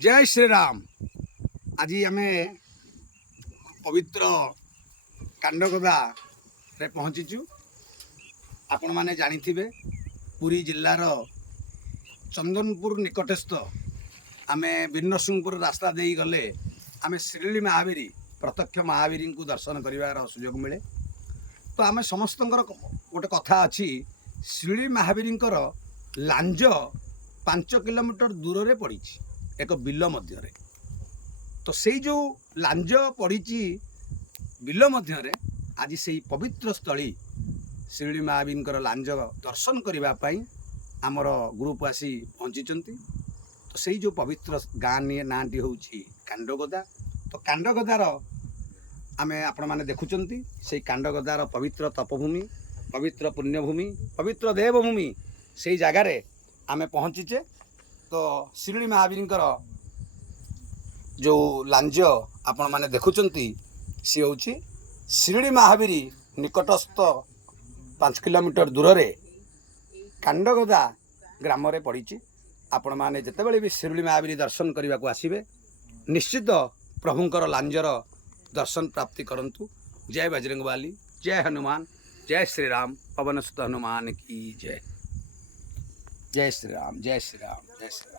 जय श्री राम। आज आम पवित्र कांडगदा रे पहुँचीचु। आपण माने जानिथिबे पुरी जिल्लार चंदनपुर निकटस्थ आमे बिन्नसिंहपुर रास्ता दे गले आमे श्रीली महावीरी प्रत्यक्ष महावीरी को दर्शन करार सुजोग मिले। तो आमे समस्त गोटे कथा अच्छी श्रीली महावीरी लांज 5 किलोमीटर दूर रे पड़ी एक बिल मध्य। तो से जो लांज पड़ी बिल मध्य आज से पवित्र स्थली श्रीली महावीर लांज दर्शन करने आमर ग्रुप आसी पहुँची। तो से जो पवित्र गाँ नाटी हूँ कांडगदा। तो कांडगदार आमे आपण मैंने देखुं से कांडगदार पवित्र तपभूमि, पवित्र पुण्यभूमि, पवित्र देवभूमि से जगार आमे पहुँचीचे। तो श्रीली महावीर जो लांज आपण मैंने देखुं सी हूँ श्रीली महावीरी निकटस्थ 5 किलोमीटर दूर रे कांडगदा ग्राम रे पड़ी। आपण मैंने जितेबाला भी श्रीली महावीरी दर्शन करने को आसबे निश्चित प्रभुंकर लांजर दर्शन प्राप्ति करंतु। जय बजरंगबली, जय हनुमान, जय श्री राम, पवन सुत हनुमान की जय। जय श्री राम, जय श्री राम, जय श्री राम।